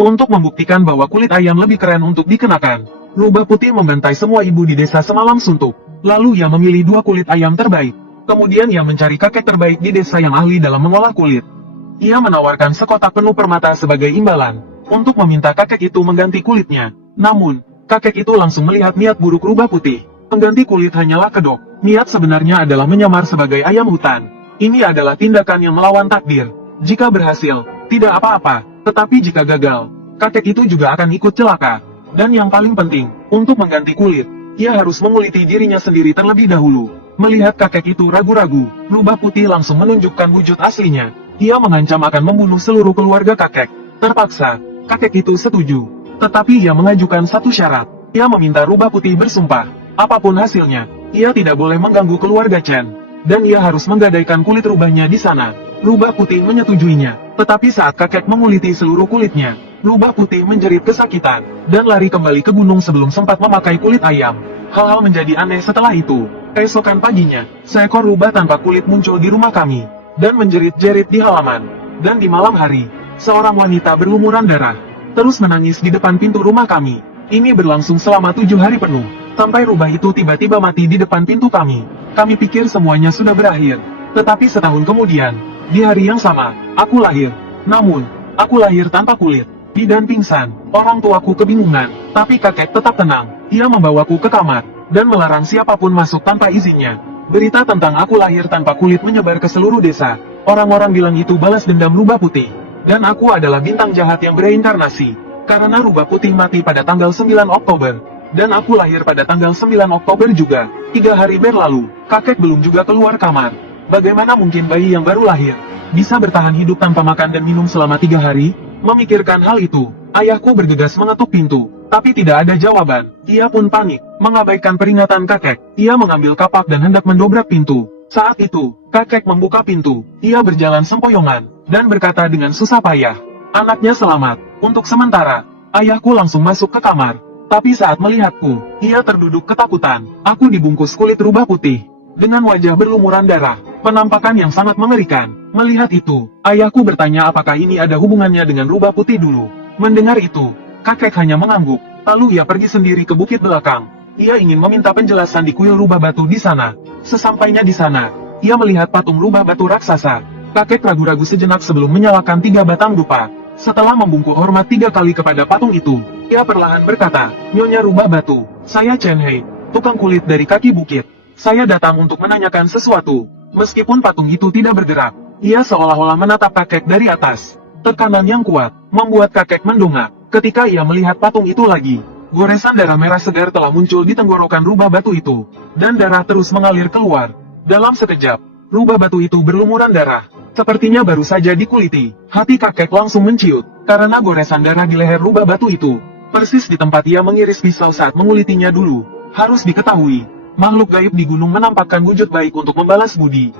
Untuk membuktikan bahwa kulit ayam lebih keren untuk dikenakan, Rubah Putih membantai semua ibu di desa semalam suntuk. Lalu ia memilih 2 kulit ayam terbaik. Kemudian ia mencari kakek terbaik di desa yang ahli dalam mengolah kulit. Ia menawarkan sekotak penuh permata sebagai imbalan, untuk meminta kakek itu mengganti kulitnya. Namun, kakek itu langsung melihat niat buruk Rubah Putih. Mengganti kulit hanyalah kedok. Niat sebenarnya adalah menyamar sebagai ayam hutan. Ini adalah tindakan yang melawan takdir. Jika berhasil, tidak apa-apa. Tetapi jika gagal, kakek itu juga akan ikut celaka. Dan yang paling penting, untuk mengganti kulit, ia harus menguliti dirinya sendiri terlebih dahulu. Melihat kakek itu ragu-ragu, Rubah Putih langsung menunjukkan wujud aslinya. Ia mengancam akan membunuh seluruh keluarga kakek. Terpaksa, kakek itu setuju. Tetapi ia mengajukan satu syarat. Ia meminta Rubah Putih bersumpah, apapun hasilnya, ia tidak boleh mengganggu keluarga Chen. Dan ia harus menggadaikan kulit rubahnya di sana. Rubah Putih menyetujuinya. Tetapi saat kakek menguliti seluruh kulitnya, Rubah Putih menjerit kesakitan, dan lari kembali ke gunung sebelum sempat memakai kulit ayam. Hal-hal menjadi aneh setelah itu. Keesokan paginya, seekor rubah tanpa kulit muncul di rumah kami, dan menjerit-jerit di halaman. Dan di malam hari, seorang wanita berlumuran darah, terus menangis di depan pintu rumah kami. Ini berlangsung selama 7 hari penuh, sampai rubah itu tiba-tiba mati di depan pintu kami. Kami pikir semuanya sudah berakhir. Tetapi setahun kemudian, di hari yang sama, aku lahir. Namun, aku lahir tanpa kulit. Dan pingsan. Orang tuaku kebingungan, tapi kakek tetap tenang. Ia membawaku ke kamar, dan melarang siapapun masuk tanpa izinnya. Berita tentang aku lahir tanpa kulit menyebar ke seluruh desa. Orang-orang bilang itu balas dendam Rubah Putih. Dan aku adalah bintang jahat yang bereinkarnasi. Karena Rubah Putih mati pada tanggal 9 Oktober. Dan aku lahir pada tanggal 9 Oktober juga. 3 hari berlalu, kakek belum juga keluar kamar. Bagaimana mungkin bayi yang baru lahir bisa bertahan hidup tanpa makan dan minum selama 3 hari? Memikirkan hal itu, ayahku bergegas mengetuk pintu, tapi tidak ada jawaban. Ia pun panik, mengabaikan peringatan kakek. Ia mengambil kapak dan hendak mendobrak pintu. Saat itu, kakek membuka pintu. Ia berjalan sempoyongan, dan berkata dengan susah payah, "Anaknya selamat." Untuk sementara, ayahku langsung masuk ke kamar. Tapi saat melihatku, ia terduduk ketakutan. Aku dibungkus kulit rubah putih, dengan wajah berlumuran darah. Penampakan yang sangat mengerikan. Melihat itu, ayahku bertanya apakah ini ada hubungannya dengan rubah putih dulu. Mendengar itu, kakek hanya mengangguk. Lalu ia pergi sendiri ke bukit belakang. Ia ingin meminta penjelasan di kuil rubah batu di sana. Sesampainya di sana, ia melihat patung rubah batu raksasa. Kakek ragu-ragu sejenak sebelum menyalakan 3 batang dupa. Setelah membungkuk hormat 3 kali kepada patung itu, ia perlahan berkata, "Nyonya rubah batu, saya Chen Hei, tukang kulit dari kaki bukit. Saya datang untuk menanyakan sesuatu." Meskipun patung itu tidak bergerak, ia seolah-olah menatap kakek dari atas. Tekanan yang kuat membuat kakek mendongak. Ketika ia melihat patung itu lagi, goresan darah merah segar telah muncul di tenggorokan rubah batu itu, dan darah terus mengalir keluar. Dalam sekejap, rubah batu itu berlumuran darah. Sepertinya baru saja dikuliti. Hati kakek langsung menciut, karena goresan darah di leher rubah batu itu, persis di tempat ia mengiris pisau saat mengulitinya dulu. Harus diketahui, makhluk gaib di gunung menampakkan wujud baik untuk membalas budi,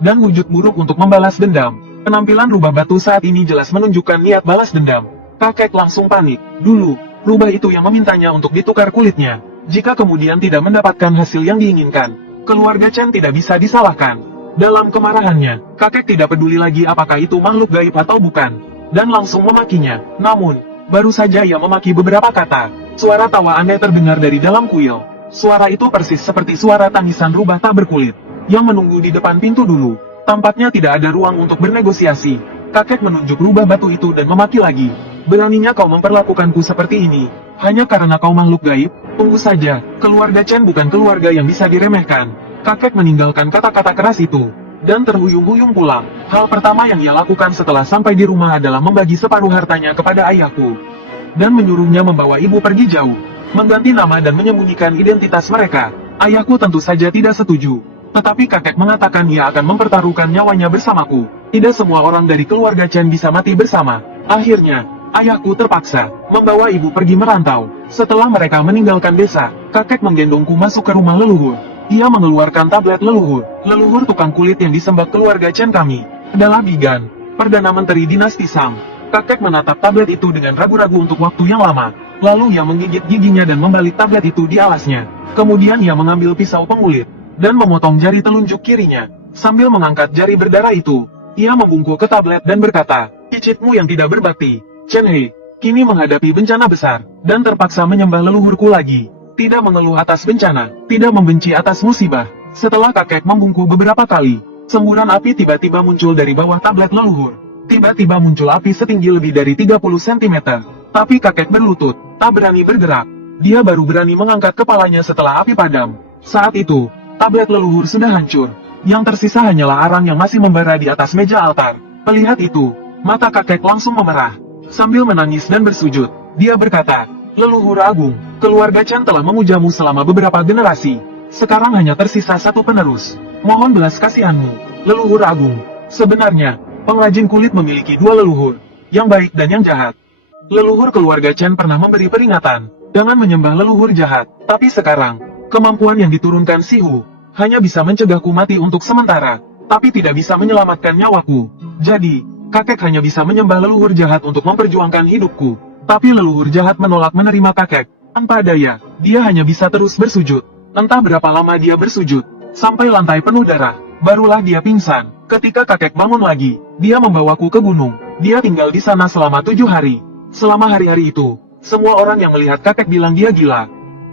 dan wujud buruk untuk membalas dendam. Penampilan rubah batu saat ini jelas menunjukkan niat balas dendam. Kakek langsung panik. Dulu, rubah itu yang memintanya untuk ditukar kulitnya. Jika kemudian tidak mendapatkan hasil yang diinginkan, keluarga Chen tidak bisa disalahkan. Dalam kemarahannya, kakek tidak peduli lagi apakah itu makhluk gaib atau bukan, dan langsung memakinya. Namun, baru saja ia memaki beberapa kata, suara tawa aneh terdengar dari dalam kuil. Suara itu persis seperti suara tangisan rubah tak berkulit, yang menunggu di depan pintu dulu. Tampaknya tidak ada ruang untuk bernegosiasi. Kakek menunjuk rubah batu itu dan memaki lagi. "Beraninya kau memperlakukanku seperti ini, hanya karena kau makhluk gaib? Tunggu saja, keluarga Chen bukan keluarga yang bisa diremehkan." Kakek meninggalkan kata-kata keras itu, dan terhuyung-huyung pulang. Hal pertama yang ia lakukan setelah sampai di rumah adalah membagi separuh hartanya kepada ayahku, dan menyuruhnya membawa ibu pergi jauh, mengganti nama dan menyembunyikan identitas mereka. Ayahku tentu saja tidak setuju, tetapi kakek mengatakan ia akan mempertaruhkan nyawanya bersamaku. Tidak semua orang dari keluarga Chen bisa mati bersama. Akhirnya, ayahku terpaksa membawa ibu pergi merantau. Setelah mereka meninggalkan desa, kakek menggendongku masuk ke rumah leluhur. Ia mengeluarkan tablet leluhur. Leluhur tukang kulit yang disembah keluarga Chen kami adalah Bigan, Perdana Menteri Dinasti Sang. Kakek menatap tablet itu dengan ragu-ragu untuk waktu yang lama. Lalu ia menggigit giginya dan membalik tablet itu di alasnya. Kemudian ia mengambil pisau pengulit, dan memotong jari telunjuk kirinya. Sambil mengangkat jari berdarah itu, ia membungkuk ke tablet dan berkata, "Cicitmu yang tidak berbakti, Chen Hei, kini menghadapi bencana besar, dan terpaksa menyembah leluhurku lagi. Tidak mengeluh atas bencana, tidak membenci atas musibah. Setelah kakek membungkuk beberapa kali, semburan api tiba-tiba muncul dari bawah tablet leluhur. Tiba-tiba muncul api setinggi lebih dari 30 cm. Tapi kakek berlutut, tak berani bergerak. Dia baru berani mengangkat kepalanya setelah api padam. Saat itu, tablet leluhur sudah hancur. Yang tersisa hanyalah arang yang masih membara di atas meja altar. Melihat itu, mata kakek langsung memerah. Sambil menangis dan bersujud, dia berkata, "Leluhur agung, keluarga Chen telah memujamu selama beberapa generasi. Sekarang hanya tersisa satu penerus. Mohon belas kasihanmu, leluhur agung." Sebenarnya, pengrajin kulit memiliki dua leluhur, yang baik dan yang jahat. Leluhur keluarga Chen pernah memberi peringatan, jangan menyembah leluhur jahat. Tapi sekarang, kemampuan yang diturunkan Sihu, hanya bisa mencegahku mati untuk sementara, tapi tidak bisa menyelamatkan nyawaku. Jadi, kakek hanya bisa menyembah leluhur jahat untuk memperjuangkan hidupku. Tapi leluhur jahat menolak menerima kakek. Tanpa daya, dia hanya bisa terus bersujud. Entah berapa lama dia bersujud, sampai lantai penuh darah, barulah dia pingsan. Ketika kakek bangun lagi, dia membawaku ke gunung. Dia tinggal di sana selama 7 hari. Selama hari-hari itu, semua orang yang melihat kakek bilang dia gila.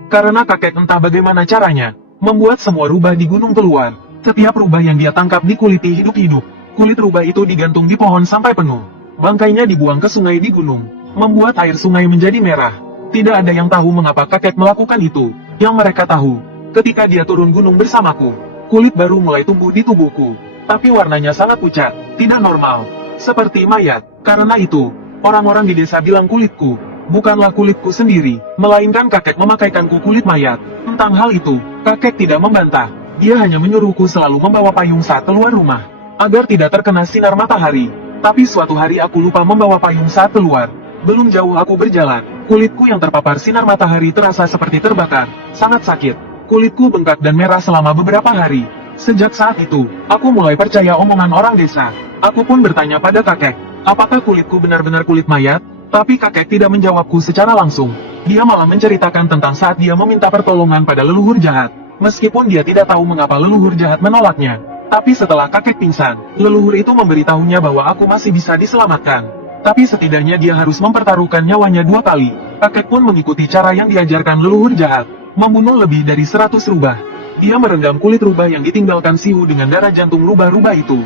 Karena kakek entah bagaimana caranya, membuat semua rubah di gunung keluar. Setiap rubah yang dia tangkap dikuliti hidup-hidup. Kulit rubah itu digantung di pohon sampai penuh. Bangkainya dibuang ke sungai di gunung, membuat air sungai menjadi merah. Tidak ada yang tahu mengapa kakek melakukan itu. Yang mereka tahu, ketika dia turun gunung bersamaku, kulit baru mulai tumbuh di tubuhku. Tapi warnanya sangat pucat, tidak normal, seperti mayat. Karena itu, orang-orang di desa bilang kulitku, bukanlah kulitku sendiri, melainkan kakek memakaikanku kulit mayat. Tentang hal itu, kakek tidak membantah. Dia hanya menyuruhku selalu membawa payung saat keluar rumah, agar tidak terkena sinar matahari. Tapi suatu hari aku lupa membawa payung saat keluar. Belum jauh aku berjalan, kulitku yang terpapar sinar matahari terasa seperti terbakar, sangat sakit. Kulitku bengkak dan merah selama beberapa hari. Sejak saat itu, aku mulai percaya omongan orang desa. Aku pun bertanya pada kakek, apakah kulitku benar-benar kulit mayat? Tapi kakek tidak menjawabku secara langsung. Dia malah menceritakan tentang saat dia meminta pertolongan pada leluhur jahat. Meskipun dia tidak tahu mengapa leluhur jahat menolaknya. Tapi setelah kakek pingsan, leluhur itu memberitahunya bahwa aku masih bisa diselamatkan. Tapi setidaknya dia harus mempertaruhkan nyawanya 2 kali. Kakek pun mengikuti cara yang diajarkan leluhur jahat, membunuh lebih dari 100 rubah. Dia merendam kulit rubah yang ditinggalkan Sihu dengan darah jantung rubah-rubah itu.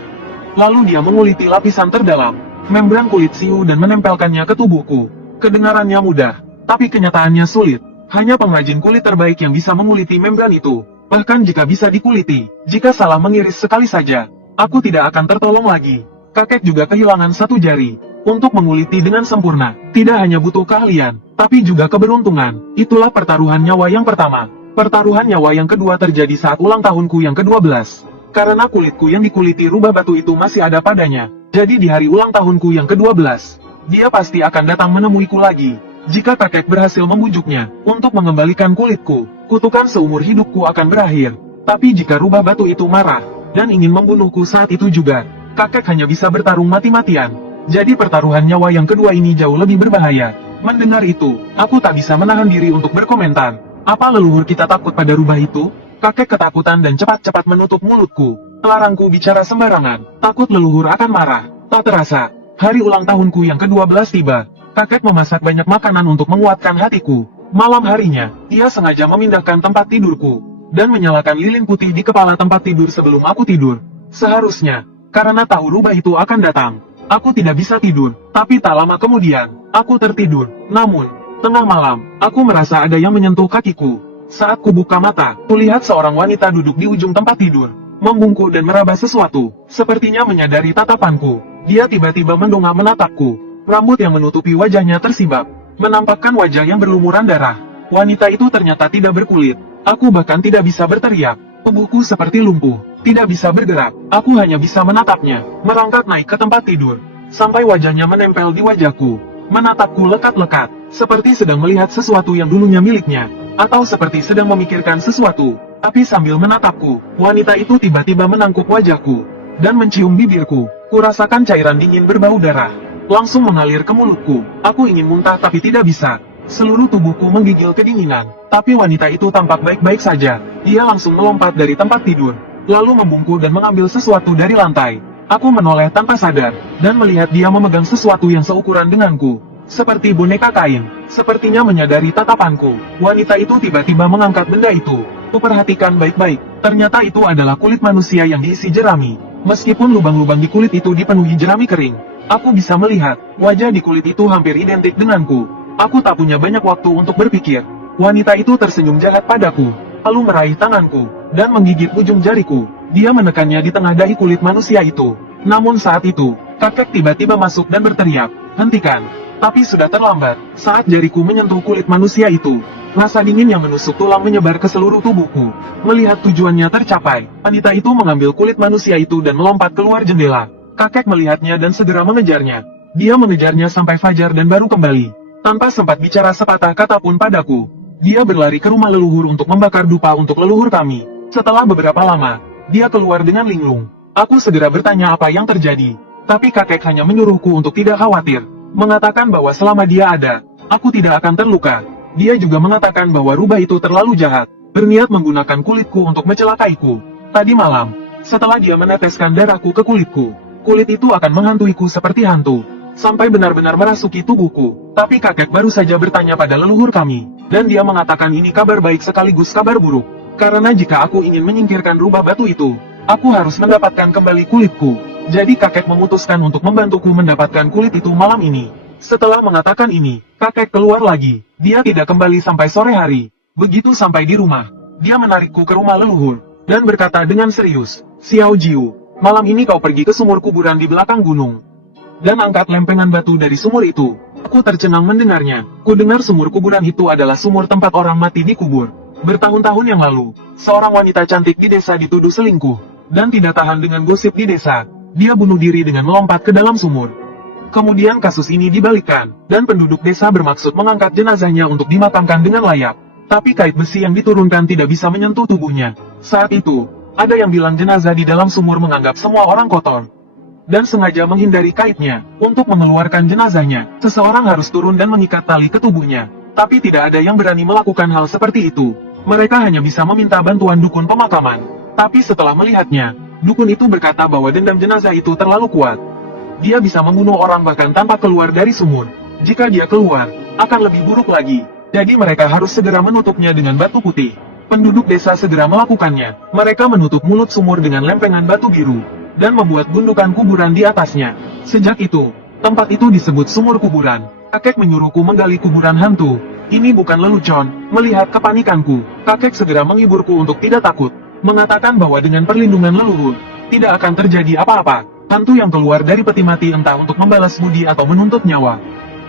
Lalu dia menguliti lapisan terdalam, membran kulit Sihu dan menempelkannya ke tubuhku. Kedengarannya mudah, tapi kenyataannya sulit. Hanya pengrajin kulit terbaik yang bisa menguliti membran itu. Bahkan jika bisa dikuliti, jika salah mengiris sekali saja, aku tidak akan tertolong lagi. Kakek juga kehilangan 1 jari. Untuk menguliti dengan sempurna, tidak hanya butuh keahlian, tapi juga keberuntungan. Itulah pertaruhan nyawa yang pertama. Pertaruhan nyawa yang kedua terjadi saat ulang tahunku yang ke-12. Karena kulitku yang dikuliti rubah batu itu masih ada padanya, jadi di hari ulang tahunku yang ke-12, dia pasti akan datang menemuiku lagi. Jika kakek berhasil membujuknya untuk mengembalikan kulitku, kutukan seumur hidupku akan berakhir. Tapi jika rubah batu itu marah dan ingin membunuhku saat itu juga, kakek hanya bisa bertarung mati-matian. Jadi pertaruhan nyawa yang kedua ini jauh lebih berbahaya. Mendengar itu, aku tak bisa menahan diri untuk berkomentar. Apa leluhur kita takut pada rubah itu? Kakek ketakutan dan cepat-cepat menutup mulutku. Melarangku bicara sembarangan, takut leluhur akan marah. Tak terasa, hari ulang tahunku yang ke-12 tiba. Kakek memasak banyak makanan untuk menguatkan hatiku. Malam harinya, ia sengaja memindahkan tempat tidurku, dan menyalakan lilin putih di kepala tempat tidur sebelum aku tidur. Seharusnya, karena tahu rubah itu akan datang, aku tidak bisa tidur. Tapi tak lama kemudian, aku tertidur. Namun, tengah malam, aku merasa ada yang menyentuh kakiku. Saat kubuka mata, kulihat seorang wanita duduk di ujung tempat tidur, membungkuk dan meraba sesuatu. Sepertinya menyadari tatapanku. Dia tiba-tiba mendongak menatapku. Rambut yang menutupi wajahnya tersibak, menampakkan wajah yang berlumuran darah. Wanita itu ternyata tidak berkulit. Aku bahkan tidak bisa berteriak. Tubuhku seperti lumpuh, tidak bisa bergerak. Aku hanya bisa menatapnya, merangkak naik ke tempat tidur, sampai wajahnya menempel di wajahku. Menatapku lekat-lekat, seperti sedang melihat sesuatu yang dulunya miliknya, atau seperti sedang memikirkan sesuatu. Tapi sambil menatapku, wanita itu tiba-tiba menangkuk wajahku, dan mencium bibirku. Kurasakan cairan dingin berbau darah, langsung mengalir ke mulutku. Aku ingin muntah tapi tidak bisa. Seluruh tubuhku menggigil kedinginan, tapi wanita itu tampak baik-baik saja. Dia langsung melompat dari tempat tidur, lalu membungkuk dan mengambil sesuatu dari lantai. Aku menoleh tanpa sadar, dan melihat dia memegang sesuatu yang seukuran denganku. seperti boneka kain. Sepertinya menyadari tatapanku, wanita itu tiba-tiba mengangkat benda itu. Kuperhatikan baik-baik, ternyata itu adalah kulit manusia yang diisi jerami. Meskipun lubang-lubang di kulit itu dipenuhi jerami kering, aku bisa melihat, wajah di kulit itu hampir identik denganku. Aku tak punya banyak waktu untuk berpikir. Wanita itu tersenyum jahat padaku, lalu meraih tanganku, dan menggigit ujung jariku. Dia menekannya di tengah dahi kulit manusia itu. Namun saat itu, kakek tiba-tiba masuk dan berteriak, "Hentikan!" Tapi sudah terlambat, saat jariku menyentuh kulit manusia itu. Rasa dingin yang menusuk tulang menyebar ke seluruh tubuhku. Melihat tujuannya tercapai, wanita itu mengambil kulit manusia itu dan melompat keluar jendela. Kakek melihatnya dan segera mengejarnya. Dia mengejarnya sampai fajar dan baru kembali. Tanpa sempat bicara sepatah kata pun padaku. Dia berlari ke rumah leluhur untuk membakar dupa untuk leluhur kami. Setelah beberapa lama, dia keluar dengan linglung. Aku segera bertanya apa yang terjadi. Tapi kakek hanya menyuruhku untuk tidak khawatir. Mengatakan bahwa selama dia ada, aku tidak akan terluka. Dia juga mengatakan bahwa rubah itu terlalu jahat, berniat menggunakan kulitku untuk mencelakaiku. Tadi malam, setelah dia meneteskan darahku ke kulitku, kulit itu akan menghantuiku seperti hantu, sampai benar-benar merasuki tubuhku. Tapi kakek baru saja bertanya pada leluhur kami, dan dia mengatakan ini kabar baik sekaligus kabar buruk. Karena jika aku ingin menyingkirkan rubah batu itu, aku harus mendapatkan kembali kulitku. Jadi kakek memutuskan untuk membantuku mendapatkan kulit itu malam ini. Setelah mengatakan ini, kakek keluar lagi. Dia tidak kembali sampai sore hari. Begitu sampai di rumah, dia menarikku ke rumah leluhur, dan berkata dengan serius, "Xiao Jiu, malam ini kau pergi ke sumur kuburan di belakang gunung, dan angkat lempengan batu dari sumur itu." Aku tercengang mendengarnya. Ku dengar sumur kuburan itu adalah sumur tempat orang mati dikubur. Bertahun-tahun yang lalu, seorang wanita cantik di desa dituduh selingkuh, dan tidak tahan dengan gosip di desa. Dia bunuh diri dengan melompat ke dalam sumur. Kemudian kasus ini dibalikkan, dan penduduk desa bermaksud mengangkat jenazahnya untuk dimakamkan dengan layak. Tapi kait besi yang diturunkan tidak bisa menyentuh tubuhnya. Saat itu, ada yang bilang jenazah di dalam sumur menganggap semua orang kotor, dan sengaja menghindari kaitnya. Untuk mengeluarkan jenazahnya, seseorang harus turun dan mengikat tali ke tubuhnya. Tapi tidak ada yang berani melakukan hal seperti itu. Mereka hanya bisa meminta bantuan dukun pemakaman. Tapi setelah melihatnya, dukun itu berkata bahwa dendam jenazah itu terlalu kuat. Dia bisa membunuh orang bahkan tanpa keluar dari sumur. Jika dia keluar, akan lebih buruk lagi. Jadi mereka harus segera menutupnya dengan batu putih. Penduduk desa segera melakukannya. Mereka menutup mulut sumur dengan lempengan batu biru, dan membuat gundukan kuburan di atasnya. Sejak itu, tempat itu disebut sumur kuburan. Kakek menyuruhku menggali kuburan hantu. Ini bukan lelucon. Melihat kepanikanku, kakek segera menghiburku untuk tidak takut. Mengatakan bahwa dengan perlindungan leluhur, tidak akan terjadi apa-apa. Hantu yang keluar dari peti mati entah untuk membalas budi atau menuntut nyawa.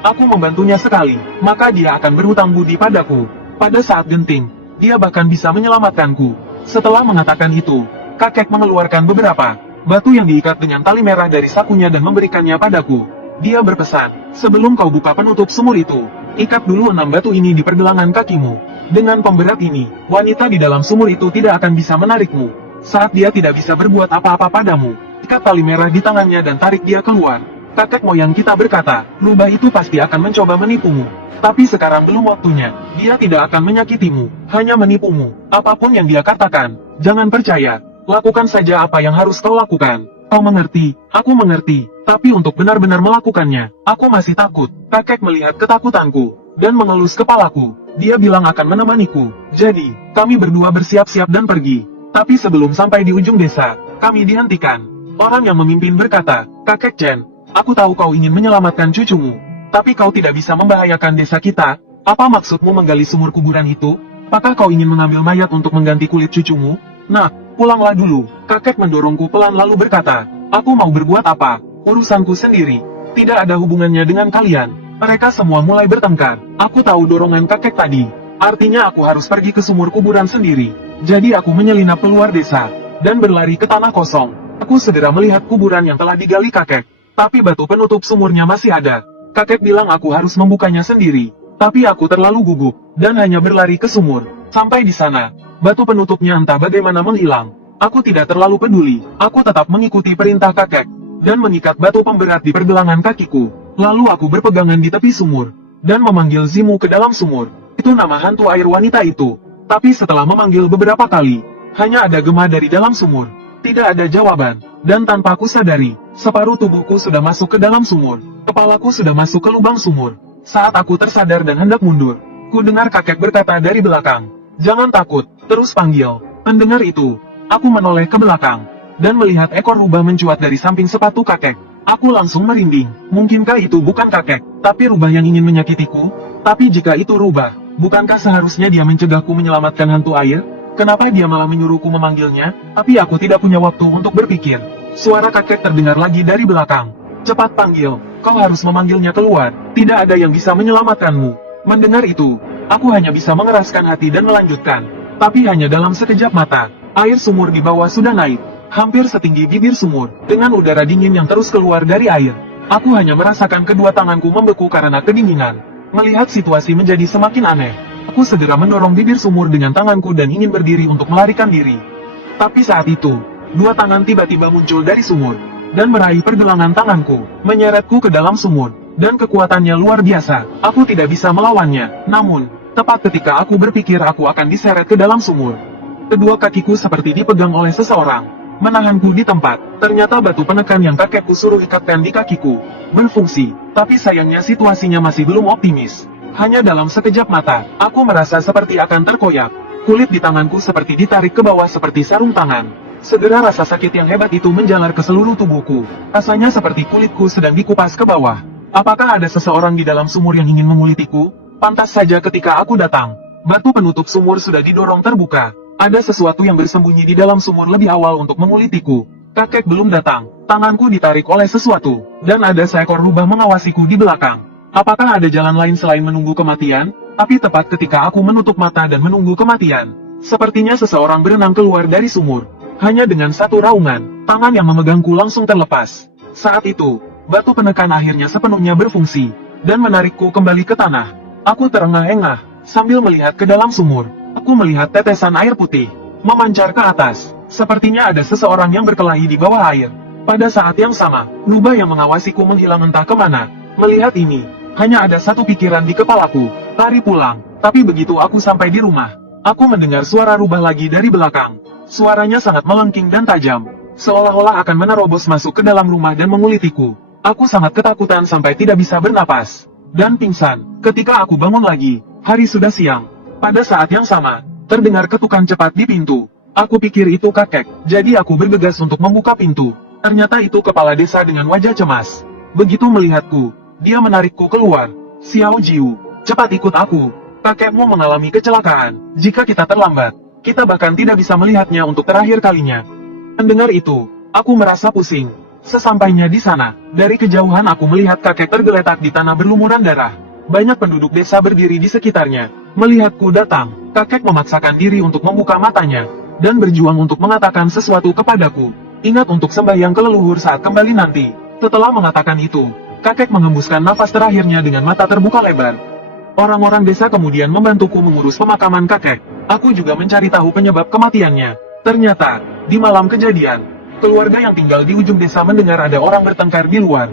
Aku membantunya sekali, maka dia akan berhutang budi padaku. Pada saat genting, dia bahkan bisa menyelamatkanku. Setelah mengatakan itu, kakek mengeluarkan beberapa batu yang diikat dengan tali merah dari sakunya dan memberikannya padaku. Dia berpesan, "Sebelum kau buka penutup sumur itu, ikat dulu 6 batu ini di pergelangan kakimu. Dengan pemberat ini, wanita di dalam sumur itu tidak akan bisa menarikmu. Saat dia tidak bisa berbuat apa-apa padamu, ikat tali merah di tangannya dan tarik dia keluar." Kakek moyang kita berkata, "Rubah itu pasti akan mencoba menipumu. Tapi sekarang belum waktunya. Dia tidak akan menyakitimu, hanya menipumu. Apapun yang dia katakan, jangan percaya. Lakukan saja apa yang harus kau lakukan. Kau mengerti?" Aku mengerti, tapi untuk benar-benar melakukannya, aku masih takut. Kakek melihat ketakutanku, dan mengelus kepalaku. Dia bilang akan menemaniku. Jadi, kami berdua bersiap-siap dan pergi. Tapi sebelum sampai di ujung desa, kami dihentikan. Orang yang memimpin berkata, "Kakek Chen, aku tahu kau ingin menyelamatkan cucumu. Tapi kau tidak bisa membahayakan desa kita. Apa maksudmu menggali sumur kuburan itu? Apakah kau ingin mengambil mayat untuk mengganti kulit cucumu? Nah, pulanglah dulu." Kakek mendorongku pelan lalu berkata, "Aku mau berbuat apa? Urusanku sendiri. Tidak ada hubungannya dengan kalian." Mereka semua mulai bertengkar. Aku tahu dorongan kakek tadi. Artinya aku harus pergi ke sumur kuburan sendiri. Jadi aku menyelinap keluar desa, dan berlari ke tanah kosong. Aku segera melihat kuburan yang telah digali kakek. Tapi batu penutup sumurnya masih ada. Kakek bilang aku harus membukanya sendiri. Tapi aku terlalu gugup, dan hanya berlari ke sumur. Sampai di sana, batu penutupnya entah bagaimana menghilang. Aku tidak terlalu peduli. Aku tetap mengikuti perintah kakek, dan mengikat batu pemberat di pergelangan kakiku. Lalu aku berpegangan di tepi sumur, dan memanggil Zimu ke dalam sumur. Itu nama hantu air wanita itu. Tapi setelah memanggil beberapa kali, hanya ada gema dari dalam sumur. Tidak ada jawaban, dan tanpa ku sadari, separuh tubuhku sudah masuk ke dalam sumur. Kepalaku sudah masuk ke lubang sumur. Saat aku tersadar dan hendak mundur, ku dengar kakek berkata dari belakang, "Jangan takut, terus panggil." Mendengar itu, aku menoleh ke belakang, dan melihat ekor rubah mencuat dari samping sepatu kakek. Aku langsung merinding. Mungkinkah itu bukan kakek, tapi rubah yang ingin menyakitiku? Tapi jika itu rubah, bukankah seharusnya dia mencegahku menyelamatkan hantu air? Kenapa dia malah menyuruhku memanggilnya? Tapi aku tidak punya waktu untuk berpikir. Suara kakek terdengar lagi dari belakang. "Cepat panggil, kau harus memanggilnya keluar. Tidak ada yang bisa menyelamatkanmu." Mendengar itu, aku hanya bisa mengeraskan hati dan melanjutkan. Tapi hanya dalam sekejap mata, air sumur di bawah sudah naik. Hampir setinggi bibir sumur, dengan udara dingin yang terus keluar dari air. Aku hanya merasakan kedua tanganku membeku karena kedinginan. Melihat situasi menjadi semakin aneh, aku segera mendorong bibir sumur dengan tanganku dan ingin berdiri untuk melarikan diri. Tapi saat itu, dua tangan tiba-tiba muncul dari sumur, dan meraih pergelangan tanganku, menyeretku ke dalam sumur, dan kekuatannya luar biasa. Aku tidak bisa melawannya, namun, tepat ketika aku berpikir aku akan diseret ke dalam sumur, kedua kakiku seperti dipegang oleh seseorang, menahanku di tempat. Ternyata batu penekan yang kakekku suruh ikatkan di kakiku berfungsi, tapi sayangnya situasinya masih belum optimis. Hanya dalam sekejap mata, aku merasa seperti akan terkoyak. Kulit di tanganku seperti ditarik ke bawah seperti sarung tangan. Segera rasa sakit yang hebat itu menjalar ke seluruh tubuhku. Rasanya seperti kulitku sedang dikupas ke bawah. Apakah ada seseorang di dalam sumur yang ingin mengulitiku? Pantas saja ketika aku datang, batu penutup sumur sudah didorong terbuka. Ada sesuatu yang bersembunyi di dalam sumur lebih awal untuk mengulitiku. Kakek belum datang, tanganku ditarik oleh sesuatu, dan ada seekor rubah mengawasiku di belakang. Apakah ada jalan lain selain menunggu kematian? Tapi tepat ketika aku menutup mata dan menunggu kematian, sepertinya seseorang berenang keluar dari sumur. Hanya dengan satu raungan, tangan yang memegangku langsung terlepas. Saat itu, batu penekan akhirnya sepenuhnya berfungsi, dan menarikku kembali ke tanah. Aku terengah-engah, sambil melihat ke dalam sumur. Aku melihat tetesan air putih memancar ke atas. Sepertinya ada seseorang yang berkelahi di bawah air. Pada saat yang sama, rubah yang mengawasiku menghilang entah kemana. Melihat ini, hanya ada satu pikiran di kepalaku, lari pulang. Tapi begitu aku sampai di rumah, aku mendengar suara rubah lagi dari belakang. Suaranya sangat melengking dan tajam, seolah-olah akan menerobos masuk ke dalam rumah dan mengulitiku. Aku sangat ketakutan sampai tidak bisa bernapas, dan pingsan. Ketika aku bangun lagi, hari sudah siang. Pada saat yang sama, terdengar ketukan cepat di pintu. Aku pikir itu kakek, jadi aku bergegas untuk membuka pintu. Ternyata itu kepala desa dengan wajah cemas. Begitu melihatku, dia menarikku keluar. "Xiao Jiu, cepat ikut aku. Kakekmu mengalami kecelakaan. Jika kita terlambat, kita bahkan tidak bisa melihatnya untuk terakhir kalinya." Mendengar itu, aku merasa pusing. Sesampainya di sana, dari kejauhan aku melihat kakek tergeletak di tanah berlumuran darah. Banyak penduduk desa berdiri di sekitarnya. Melihatku datang, kakek memaksakan diri untuk membuka matanya, dan berjuang untuk mengatakan sesuatu kepadaku. "Ingat untuk sembahyang ke leluhur saat kembali nanti." Setelah mengatakan itu, kakek mengembuskan nafas terakhirnya dengan mata terbuka lebar. Orang-orang desa kemudian membantuku mengurus pemakaman kakek. Aku juga mencari tahu penyebab kematiannya. Ternyata, di malam kejadian, keluarga yang tinggal di ujung desa mendengar ada orang bertengkar di luar.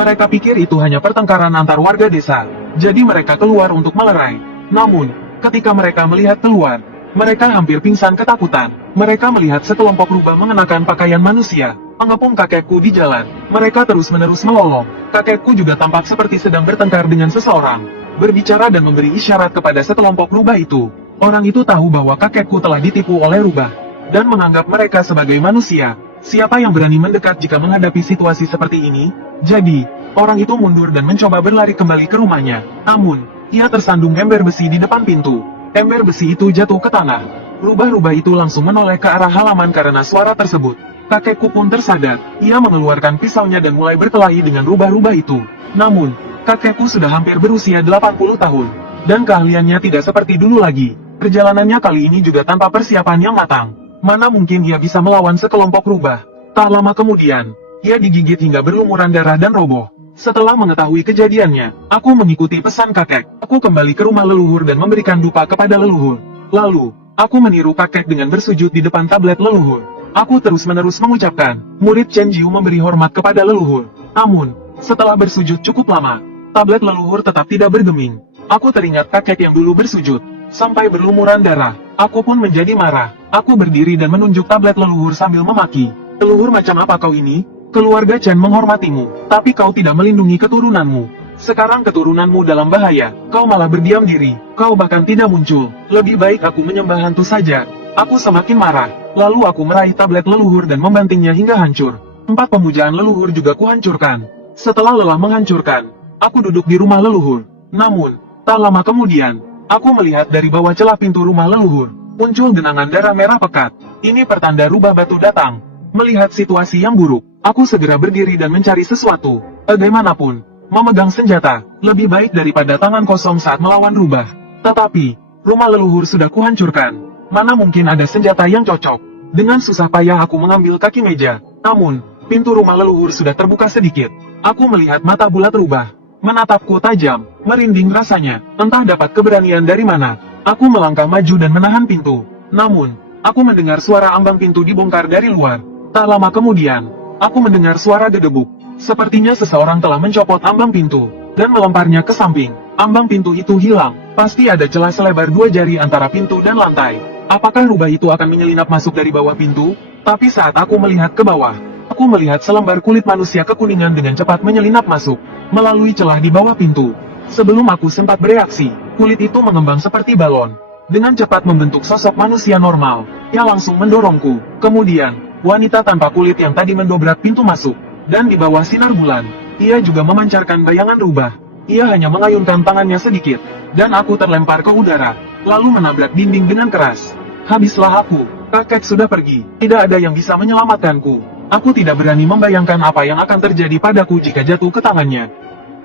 Mereka pikir itu hanya pertengkaran antar warga desa, jadi mereka keluar untuk melerai. Namun, ketika mereka melihat keluar, mereka hampir pingsan ketakutan. Mereka melihat sekelompok rubah mengenakan pakaian manusia, mengepung kakekku di jalan. Mereka terus-menerus melolong. Kakekku juga tampak seperti sedang bertengkar dengan seseorang, berbicara dan memberi isyarat kepada sekelompok rubah itu. Orang itu tahu bahwa kakekku telah ditipu oleh rubah, dan menganggap mereka sebagai manusia. Siapa yang berani mendekat jika menghadapi situasi seperti ini? Jadi, orang itu mundur dan mencoba berlari kembali ke rumahnya. Namun, ia tersandung ember besi di depan pintu. Ember besi itu jatuh ke tanah. Rubah-rubah itu langsung menoleh ke arah halaman karena suara tersebut. Kakekku pun tersadar. Ia mengeluarkan pisaunya dan mulai berkelahi dengan rubah-rubah itu. Namun, kakekku sudah hampir berusia 80 tahun. Dan keahliannya tidak seperti dulu lagi. Perjalanannya kali ini juga tanpa persiapan yang matang. Mana mungkin ia bisa melawan sekelompok rubah. Tak lama kemudian, ia digigit hingga berlumuran darah dan roboh. Setelah mengetahui kejadiannya, aku mengikuti pesan kakek. Aku kembali ke rumah leluhur dan memberikan dupa kepada leluhur. Lalu, aku meniru kakek dengan bersujud di depan tablet leluhur. Aku terus-menerus mengucapkan, murid Chen Jiu memberi hormat kepada leluhur. Namun, setelah bersujud cukup lama, tablet leluhur tetap tidak bergeming. Aku teringat kakek yang dulu bersujud, sampai berlumuran darah. Aku pun menjadi marah. Aku berdiri dan menunjuk tablet leluhur sambil memaki. "Leluhur macam apa kau ini? Keluarga Chen menghormatimu, tapi kau tidak melindungi keturunanmu. Sekarang keturunanmu dalam bahaya, kau malah berdiam diri, kau bahkan tidak muncul. Lebih baik aku menyembah hantu saja. Aku semakin marah, lalu aku meraih tablet leluhur dan membantingnya hingga hancur. 4 pemujaan leluhur juga kuhancurkan. Setelah lelah menghancurkan, aku duduk di rumah leluhur. Namun, tak lama kemudian, aku melihat dari bawah celah pintu rumah leluhur, muncul genangan darah merah pekat. Ini pertanda rubah batu datang. Melihat situasi yang buruk, aku segera berdiri dan mencari sesuatu. Bagaimanapun, memegang senjata, lebih baik daripada tangan kosong saat melawan rubah. Tetapi, rumah leluhur sudah kuhancurkan. Mana mungkin ada senjata yang cocok. Dengan susah payah aku mengambil kaki meja. Namun, pintu rumah leluhur sudah terbuka sedikit. Aku melihat mata bulat rubah. Menatapku tajam, merinding rasanya. Entah dapat keberanian dari mana. Aku melangkah maju dan menahan pintu. Namun, aku mendengar suara ambang pintu dibongkar dari luar. Tak lama kemudian, aku mendengar suara gedebuk. Sepertinya seseorang telah mencopot ambang pintu, dan melemparnya ke samping. Ambang pintu itu hilang. Pasti ada celah selebar 2 jari antara pintu dan lantai. Apakah rubah itu akan menyelinap masuk dari bawah pintu? Tapi saat aku melihat ke bawah, aku melihat selembar kulit manusia kekuningan dengan cepat menyelinap masuk, melalui celah di bawah pintu. Sebelum aku sempat bereaksi, kulit itu mengembang seperti balon. Dengan cepat membentuk sosok manusia normal, yang langsung mendorongku. Kemudian, wanita tanpa kulit yang tadi mendobrak pintu masuk. Dan di bawah sinar bulan, ia juga memancarkan bayangan rubah. Ia hanya mengayunkan tangannya sedikit, dan aku terlempar ke udara, lalu menabrak dinding dengan keras. Habislah aku, kakek sudah pergi, tidak ada yang bisa menyelamatkanku. Aku tidak berani membayangkan apa yang akan terjadi padaku jika jatuh ke tangannya.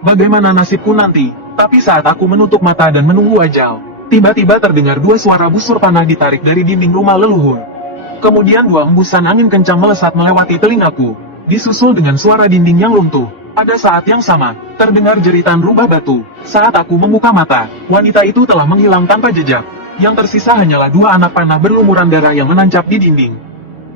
Bagaimana nasibku nanti? Tapi saat aku menutup mata dan menunggu ajal, tiba-tiba terdengar 2 suara busur panah ditarik dari dinding rumah leluhur. Kemudian 2 hembusan angin kencang melesat melewati telingaku, disusul dengan suara dinding yang runtuh. Pada saat yang sama, terdengar jeritan rubah batu. Saat aku membuka mata, wanita itu telah menghilang tanpa jejak. Yang tersisa hanyalah 2 anak panah berlumuran darah yang menancap di dinding.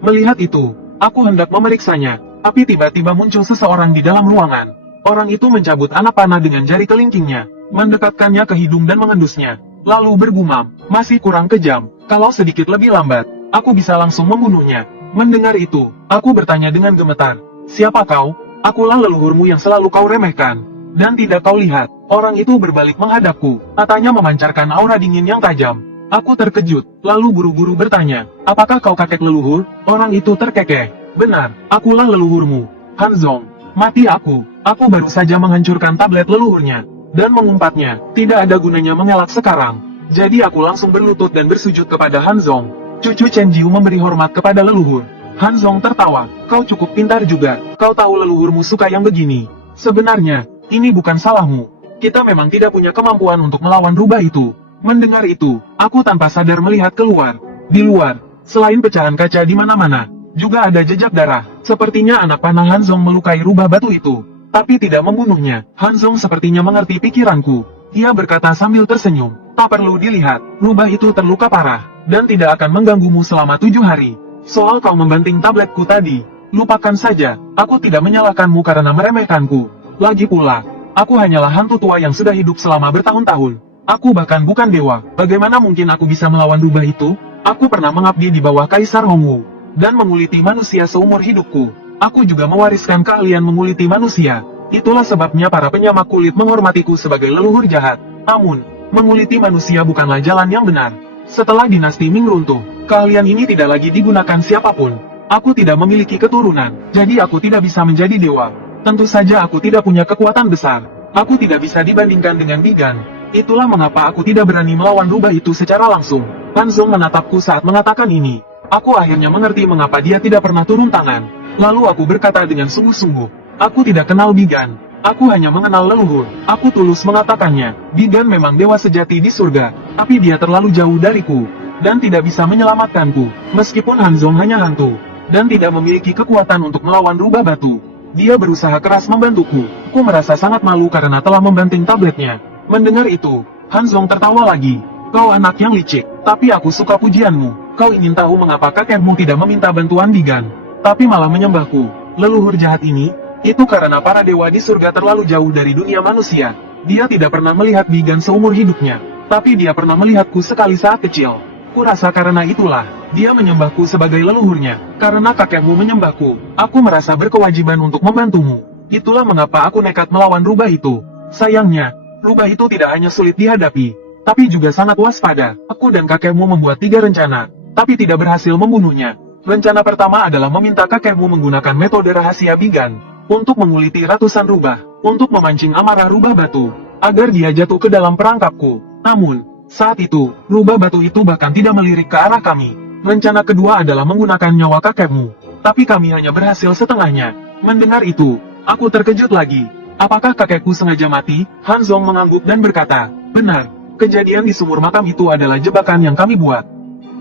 Melihat itu, aku hendak memeriksanya, tapi tiba-tiba muncul seseorang di dalam ruangan. Orang itu mencabut anak panah dengan jari kelingkingnya, mendekatkannya ke hidung dan mengendusnya. Lalu bergumam, masih kurang kejam, kalau sedikit lebih lambat, aku bisa langsung membunuhnya. Mendengar itu, aku bertanya dengan gemetar, siapa kau? Akulah leluhurmu yang selalu kau remehkan. Dan tidak kau lihat, orang itu berbalik menghadapku, matanya memancarkan aura dingin yang tajam. Aku terkejut, lalu buru-buru bertanya, apakah kau kakek leluhur? Orang itu terkekeh, benar, akulah leluhurmu. Hanzong, mati aku baru saja menghancurkan tablet leluhurnya, dan mengumpatnya, tidak ada gunanya mengelak sekarang. Jadi aku langsung berlutut dan bersujud kepada Hanzong. Cucu Chen Jiu memberi hormat kepada leluhur. Hanzong tertawa, kau cukup pintar juga, kau tahu leluhurmu suka yang begini. Sebenarnya, ini bukan salahmu. Kita memang tidak punya kemampuan untuk melawan rubah itu. Mendengar itu, aku tanpa sadar melihat keluar. Di luar, selain pecahan kaca di mana-mana, juga ada jejak darah. Sepertinya anak panah Hanzong melukai rubah batu itu, tapi tidak membunuhnya. Hanzong sepertinya mengerti pikiranku. Dia berkata sambil tersenyum, tak perlu dilihat, rubah itu terluka parah, dan tidak akan mengganggumu selama 7 hari. Soal kau membanting tabletku tadi, lupakan saja, aku tidak menyalahkanmu karena meremehkanku. Lagi pula, aku hanyalah hantu tua yang sudah hidup selama bertahun-tahun. Aku bahkan bukan dewa, bagaimana mungkin aku bisa melawan rubah itu? Aku pernah mengabdi di bawah Kaisar Hongwu, dan menguliti manusia seumur hidupku. Aku juga mewariskan keahlian menguliti manusia. Itulah sebabnya para penyamak kulit menghormatiku sebagai leluhur jahat. Namun, menguliti manusia bukanlah jalan yang benar. Setelah dinasti Ming runtuh, keahlian ini tidak lagi digunakan siapapun. Aku tidak memiliki keturunan, jadi aku tidak bisa menjadi dewa. Tentu saja aku tidak punya kekuatan besar. Aku tidak bisa dibandingkan dengan Bigan. Itulah mengapa aku tidak berani melawan rubah itu secara langsung. Hanzong menatapku saat mengatakan ini. Aku akhirnya mengerti mengapa dia tidak pernah turun tangan. Lalu aku berkata dengan sungguh-sungguh, aku tidak kenal Bigan. Aku hanya mengenal leluhur. Aku tulus mengatakannya, Bigan memang dewa sejati di surga, tapi dia terlalu jauh dariku, dan tidak bisa menyelamatkanku. Meskipun Hanzong hanya hantu, dan tidak memiliki kekuatan untuk melawan rubah batu, dia berusaha keras membantuku. Aku merasa sangat malu karena telah membanting tabletnya. Mendengar itu, Hanzong tertawa lagi. Kau anak yang licik, tapi aku suka pujianmu. Kau ingin tahu mengapa kakekmu tidak meminta bantuan Bigan, tapi malah menyembahku. Leluhur jahat ini, itu karena para dewa di surga terlalu jauh dari dunia manusia. Dia tidak pernah melihat Bigan seumur hidupnya, tapi dia pernah melihatku sekali saat kecil. Kurasa karena itulah, dia menyembahku sebagai leluhurnya. Karena kakekmu menyembahku, aku merasa berkewajiban untuk membantumu. Itulah mengapa aku nekat melawan rubah itu. Sayangnya, rubah itu tidak hanya sulit dihadapi, tapi juga sangat waspada. Aku dan kakekmu membuat 3 rencana, tapi tidak berhasil membunuhnya. Rencana pertama adalah meminta kakekmu menggunakan metode rahasia Bigan, untuk menguliti ratusan rubah, untuk memancing amarah rubah batu, agar dia jatuh ke dalam perangkapku. Namun, saat itu, rubah batu itu bahkan tidak melirik ke arah kami. Rencana kedua adalah menggunakan nyawa kakekmu, tapi kami hanya berhasil setengahnya. Mendengar itu, aku terkejut lagi. Apakah kakekku sengaja mati? Han Zong mengangguk dan berkata, benar, kejadian di sumur makam itu adalah jebakan yang kami buat.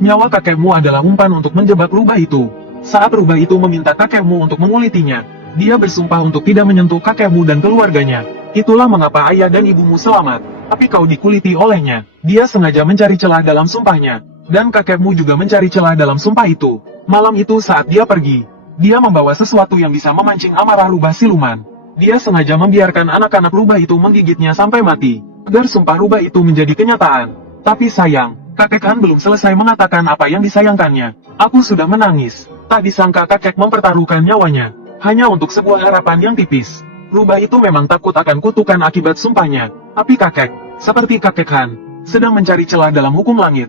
Nyawa kakekmu adalah umpan untuk menjebak rubah itu. Saat rubah itu meminta kakekmu untuk mengulitinya, dia bersumpah untuk tidak menyentuh kakekmu dan keluarganya. Itulah mengapa ayah dan ibumu selamat. Tapi kau dikuliti olehnya. Dia sengaja mencari celah dalam sumpahnya. Dan kakekmu juga mencari celah dalam sumpah itu. Malam itu saat dia pergi, dia membawa sesuatu yang bisa memancing amarah rubah siluman. Dia sengaja membiarkan anak-anak rubah itu menggigitnya sampai mati, agar sumpah rubah itu menjadi kenyataan. Tapi sayang, kakek Han belum selesai mengatakan apa yang disayangkannya. Aku sudah menangis. Tak disangka kakek mempertaruhkan nyawanya, hanya untuk sebuah harapan yang tipis. Rubah itu memang takut akan kutukan akibat sumpahnya. Tapi kakek, seperti kakek Han, sedang mencari celah dalam hukum langit.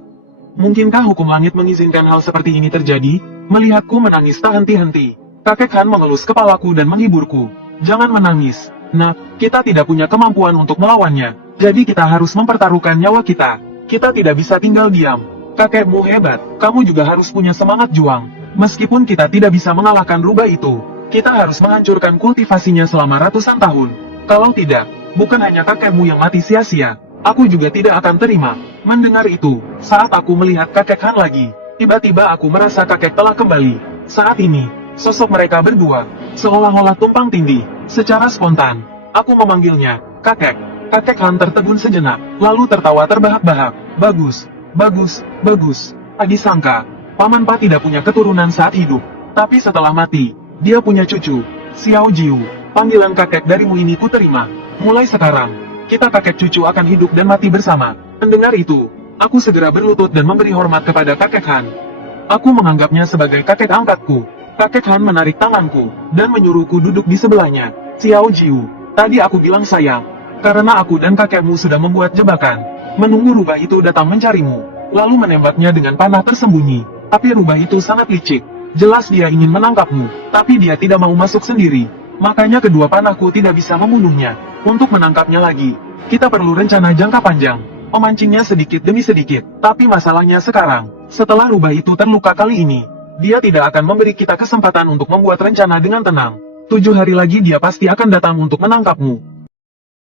Mungkinkah hukum langit mengizinkan hal seperti ini terjadi? Melihatku menangis tak henti-henti, kakek Han mengelus kepalaku dan menghiburku. Jangan menangis, nak, kita tidak punya kemampuan untuk melawannya, jadi kita harus mempertaruhkan nyawa kita. Kita tidak bisa tinggal diam. Kakekmu hebat, kamu juga harus punya semangat juang. Meskipun kita tidak bisa mengalahkan rubah itu, kita harus menghancurkan kultivasinya selama ratusan tahun. Kalau tidak, bukan hanya kakekmu yang mati sia-sia, aku juga tidak akan terima. Mendengar itu, saat aku melihat kakek Han lagi, tiba-tiba aku merasa kakek telah kembali. Saat ini, sosok mereka berdua, seolah-olah tumpang tindih. Secara spontan, aku memanggilnya, kakek. Kakek Han tertegun sejenak, lalu tertawa terbahak-bahak. Bagus, bagus, bagus. Tak disangka, Paman Pa tidak punya keturunan saat hidup. Tapi setelah mati, dia punya cucu, Xiao Jiu. Panggilan kakek darimu ini ku terima. Mulai sekarang, kita kakek cucu akan hidup dan mati bersama. Mendengar itu, aku segera berlutut dan memberi hormat kepada kakek Han. Aku menganggapnya sebagai kakek angkatku. Kakek Han menarik tanganku, dan menyuruhku duduk di sebelahnya. Xiao Jiu, tadi aku bilang sayang, karena aku dan kakekmu sudah membuat jebakan. Menunggu rubah itu datang mencarimu, lalu menembaknya dengan panah tersembunyi. Tapi rubah itu sangat licik. Jelas dia ingin menangkapmu, tapi dia tidak mau masuk sendiri. Makanya kedua panahku tidak bisa membunuhnya. Untuk menangkapnya lagi, kita perlu rencana jangka panjang. Memancingnya sedikit demi sedikit. Tapi masalahnya sekarang, setelah rubah itu terluka kali ini, dia tidak akan memberi kita kesempatan untuk membuat rencana dengan tenang. 7 hari lagi dia pasti akan datang untuk menangkapmu.